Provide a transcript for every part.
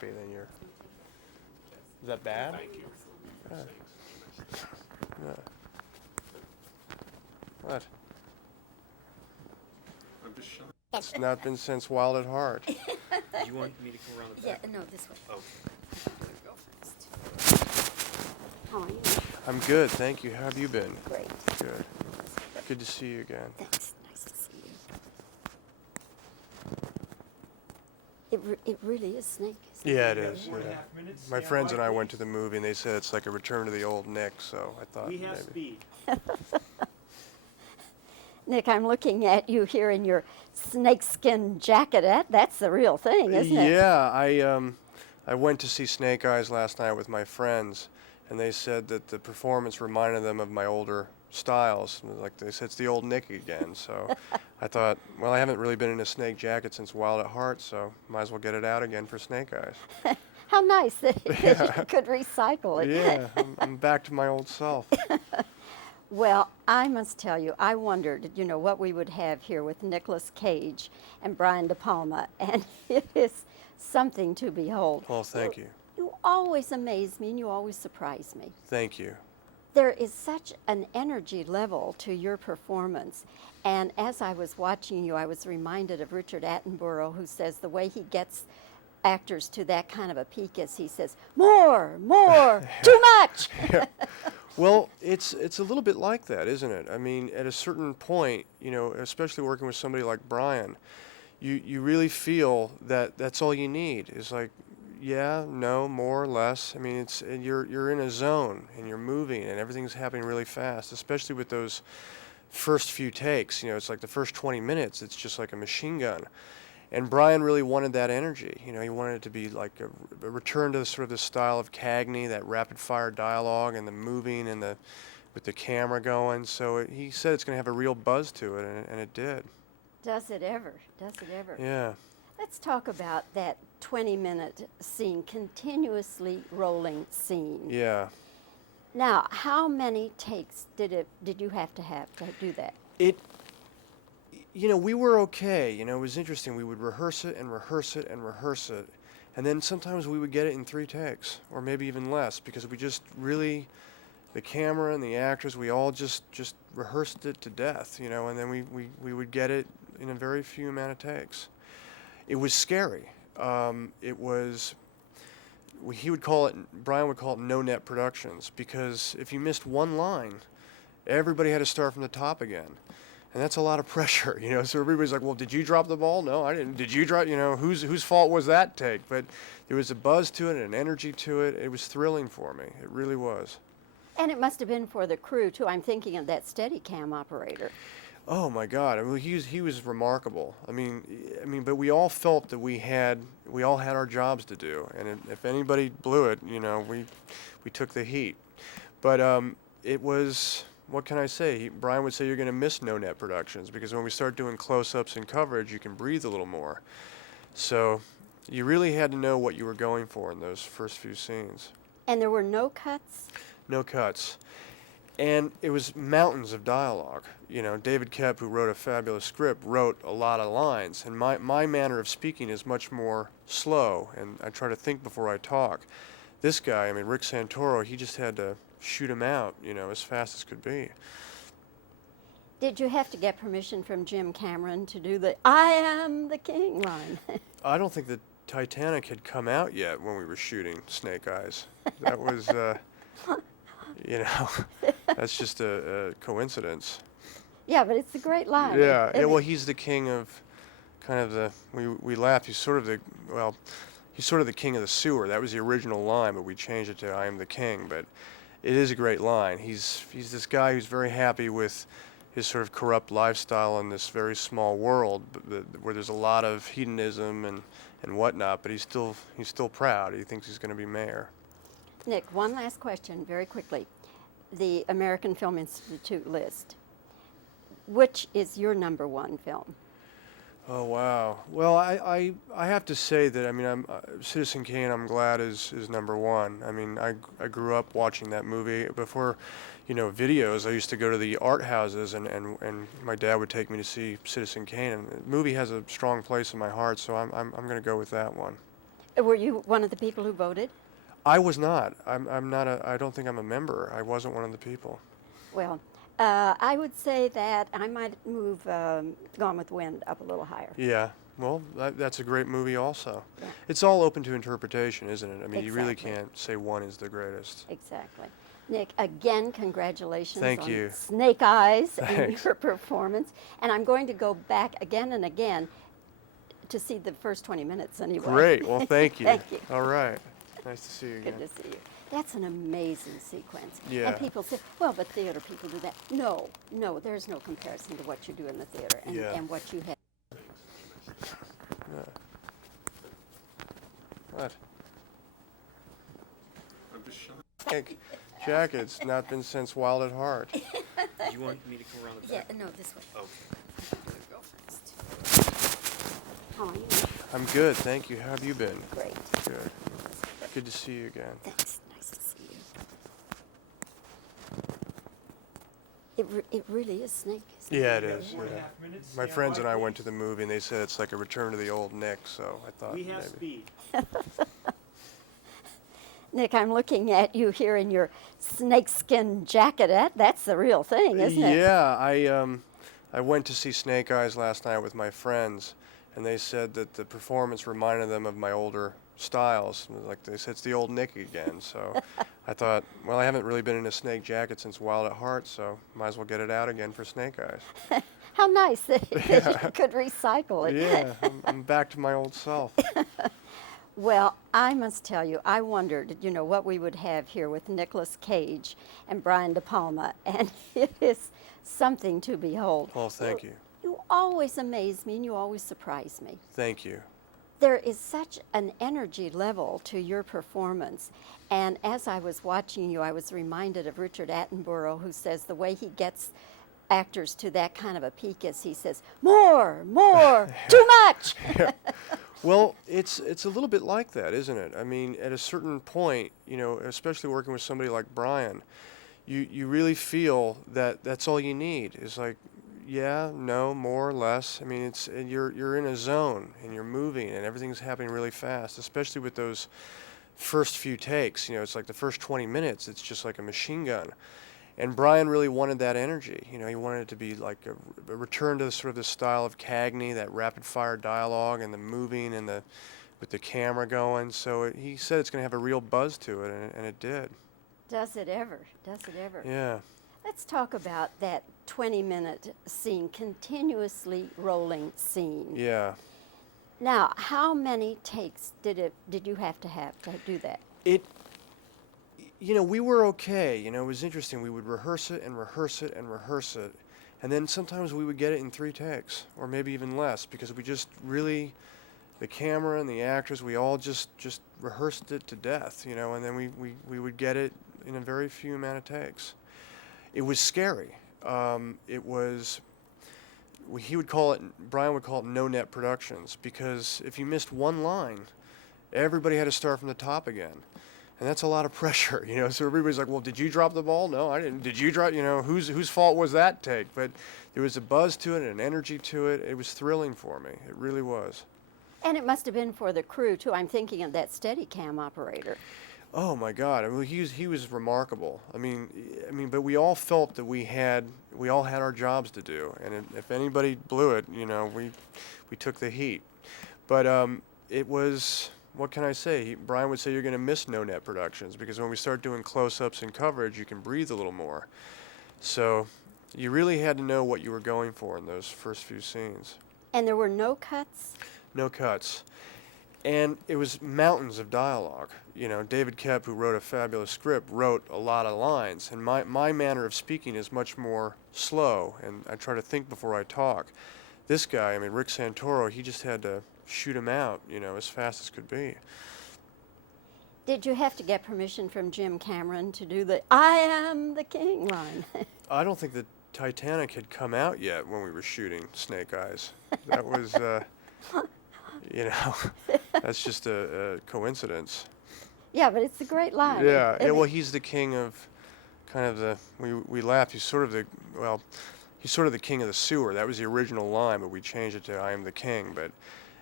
happy, then you're... Is that bad? Thank you for saying so. Yeah. What? I'm just shocked. It's not been since Wild at Heart. Do you want me to go around the Yeah, back? no, this way. Oh. Go first. How are you? I'm good, thank you. How have you been? Great. Good. Good to see you again. Thanks. Nice to see you. It really is Snake, isn't it? Yeah, it is. Four and a Yeah. half minutes. My Stand friends by, and I went please. to the movie, and they said it's like a return to the old Nick, so I thought We have maybe. speed. Nick, I'm looking at you here in your snakeskin jacket. That's the real thing, isn't it? Yeah, I went to see Snake Eyes last night with my friends, and they said that the performance reminded them of my older styles. Like they said, it's the old Nick again. So I thought, well, I haven't really been in a snake jacket since Wild at Heart, so might as well get it out again for Snake Eyes. How nice that you could recycle it. Yeah, I'm back to my old self. Well, I must tell you, I wondered, what we would have here with Nicolas Cage and Brian De Palma, and it is something to behold. Well, thank you. You always amaze me, and you always surprise me. Thank you. There is such an energy level to your performance, and as I was watching you, I was reminded of Richard Attenborough, who says the way he gets actors to that kind of a peak is he says, more, too much. Yeah. Well, it's a little bit like that, isn't it? I mean, at a certain point, especially working with somebody like Brian, you really feel that that's all you need. Is like, yeah, no, more or less. I mean, you're in a zone and you're moving and everything's happening really fast, especially with those first few takes. It's like the first 20 minutes, it's just like a machine gun. And Brian really wanted that energy. He wanted it to be like a return to the sort of the style of Cagney, that rapid fire dialogue and the moving and with the camera going. So he said it's going to have a real buzz to it, and it did. Does it ever? Does it ever? Yeah. Let's talk about that 20-minute scene, continuously rolling scene. Yeah. Now, how many takes did you have to do that? We were okay. It was interesting. We would rehearse it and rehearse it and rehearse it. And then sometimes we would get it in 3 takes, or maybe even less, because we just really, the camera and the actors, we all just rehearsed it to death, and then we would get it in a very few amount of takes. It was scary. Brian would call it no-net productions, because if you missed one line, everybody had to start from the top again. And that's a lot of pressure, So everybody's like, well, did you drop the ball? No, I didn't. Did you drop, whose fault was that take? But there was a buzz to it and an energy to it. It was thrilling for me. It really was. And it must have been for the crew, too. I'm thinking of that Steadicam operator. Oh, my God. I mean, he was remarkable. I mean, but we all felt that we all had our jobs to do. And if anybody blew it, we took the heat. But it was... What can I say? Brian would say you're going to miss no-net productions, because when we start doing close-ups and coverage, you can breathe a little more. So you really had to know what you were going for in those first few scenes. And there were no cuts? No cuts. And it was mountains of dialogue. David Koepp, who wrote a fabulous script, wrote a lot of lines. And my manner of speaking is much more slow, and I try to think before I talk. This guy, Rick Santoro, he just had to shoot him out, as fast as could be. Did you have to get permission from Jim Cameron to do the "I am the king" line? I don't think the Titanic had come out yet when we were shooting Snake Eyes. That was, that's just a coincidence. Yeah, but it's a great line. Yeah, isn't well, it? he's the king of kind of we laughed, he's sort of the king of the sewer. That was the original line, but we changed it to "I am the king." But it is a great line. He's this guy who's very happy with his sort of corrupt lifestyle in this very small world, where there's a lot of hedonism and whatnot. But he's still proud. He thinks he's going to be mayor. Nick, one last question, very quickly. The American Film Institute list. Which is your number one film? Oh wow! Well, I have to say that Citizen Kane, I'm glad is number one. I grew up watching that movie before, videos. I used to go to the art houses and my dad would take me to see Citizen Kane, and the movie has a strong place in my heart. So I'm going to go with that one. Were you one of the people who voted? I was not. I'm not a. I don't think I'm a member. I wasn't one of the people. Well, I would say that I might move Gone with the Wind up a little higher. Yeah. Well, that's a great movie also. Yeah. It's all open to interpretation, isn't it? I mean, you really Exactly. can't say one is the greatest. Exactly. Nick, again, congratulations Thank on you. Snake Eyes and Thanks. your performance. And I'm going to go back again and again to see the first 20 minutes anyway. Great. Well, thank you. Thank you. All right. Nice to see you again. Good to see you. That's an amazing sequence. Yeah. And people say, well, but theater people do that. No, no, there's no comparison to what you do in the theater and, Yeah. and what you have. What? I'm just shocked. Pink jacket's not been since Wild at Heart. Do you want me to come around the Yeah, back? no, this way. Okay. Go first. How are you? I'm good, thank you. How have you been? Great. Good. Good to see you again. Thanks. Nice to see you. It really is Snake. Isn't Yeah, it? it is. Yeah. My friends and I went to the movie, and they said it's like a return to the old Nick. So I thought We have maybe. speed. Nick, I'm looking at you here in your snakeskin jacket. That's the real thing, isn't it? Yeah, I went to see Snake Eyes last night with my friends, and they said that the performance reminded them of my older styles. Like they said, it's the old Nick again. So I thought, well, I haven't really been in a snake jacket since Wild at Heart, so might as well get it out again for Snake Eyes. How nice that you could recycle it. Yeah, I'm back to my old self. Well, I must tell you, I wondered, what we would have here with Nicolas Cage and Brian De Palma, and it is something to behold. Well, thank you. You always amaze me and you always surprise me. Thank you. There is such an energy level to your performance. And as I was watching you, I was reminded of Richard Attenborough, who says the way he gets actors to that kind of a peak is he says, more, too much. Well, it's a little bit like that, isn't it? I mean, at a certain point, especially working with somebody like Brian, you really feel that that's all you need. Is like, yeah, no, more, less. I mean, you're in a zone and you're moving and everything's happening really fast, especially with those first few takes. It's like the first 20 minutes, it's just like a machine gun. And Brian really wanted that energy. He wanted it to be like a return to sort of the style of Cagney, that rapid fire dialogue and the moving and with the camera going. So he said it's going to have a real buzz to it, and it did. Does it ever? Does it ever? Yeah. Let's talk about that 20-minute scene, continuously rolling scene. Yeah. Now, how many takes did you have to do that? We were okay. It was interesting. We would rehearse it and rehearse it and rehearse it. And then sometimes we would get it in 3 takes or maybe even less because we just really, the camera and the actors, we all just rehearsed it to death, and then we would get it in a very few amount of takes. It was scary. Brian would call it no net productions because if you missed one line, everybody had to start from the top again. And that's a lot of pressure, So everybody's like, well, did you drop the ball? No, I didn't. Did you drop, whose fault was that take? But there was a buzz to it and an energy to it. It was thrilling for me. It really was. And it must have been for the crew, too. I'm thinking of that Steadicam operator. Oh, my God. I mean, he was remarkable. I mean, but we all felt that we all had our jobs to do. And if anybody blew it, we took the heat. But it was... What can I say? Brian would say you're going to miss no-net productions because when we start doing close-ups and coverage, you can breathe a little more. So you really had to know what you were going for in those first few scenes. And there were no cuts? No cuts. And it was mountains of dialogue. David Koepp, who wrote a fabulous script, wrote a lot of lines. And my manner of speaking is much more slow, and I try to think before I talk. This guy, Rick Santoro, he just had to shoot him out, as fast as could be. Did you have to get permission from Jim Cameron to do the "I am the king" line? I don't think the Titanic had come out yet when we were shooting Snake Eyes. That was, that's just a coincidence. Yeah, but it's a great line. Yeah, isn't well, it? he's the king of kind of we laughed, he's sort of the king of the sewer. That was the original line, but we changed it to "I am the king." But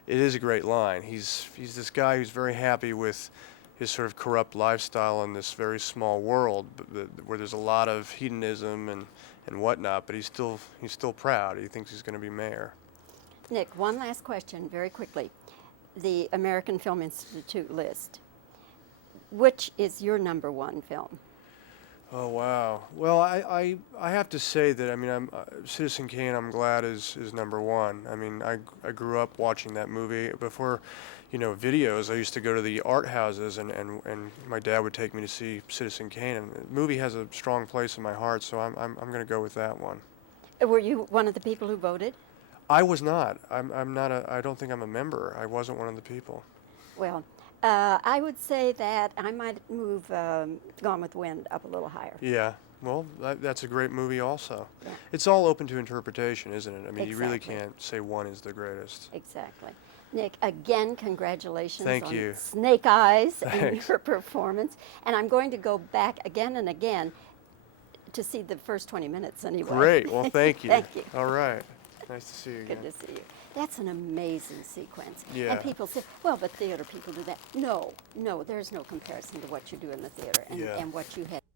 it is a great line. He's this guy who's very happy with his sort of corrupt lifestyle in this very small world, where there's a lot of hedonism and whatnot. But he's still proud. He thinks he's going to be mayor. Nick, one last question, very quickly. The American Film Institute list. Which is your number one film? Oh wow. Well, I have to say that Citizen Kane. I'm glad is number one. I mean, I grew up watching that movie before, videos. I used to go to the art houses and my dad would take me to see Citizen Kane. And the movie has a strong place in my heart, so I'm going to go with that one. Were you one of the people who voted? I was not. I'm not I don't think I'm a member. I wasn't one of the people. Well, I would say that I might move Gone with the Wind up a little higher. Yeah. Well, that's a great movie also. Yeah. It's all open to interpretation, isn't it? I mean, you really Exactly. can't say one is the greatest. Exactly. Nick, again, congratulations Thank on you. Snake Eyes and Thanks. your performance. And I'm going to go back again and again to see the first 20 minutes anyway. Great. Well, thank you. Thank you. All right. Nice to see you again. Good to see you. That's an amazing sequence. Yeah. And people say, well, but theater people do that. No, there's no comparison to what you do in the theater and, Yeah. and what you had.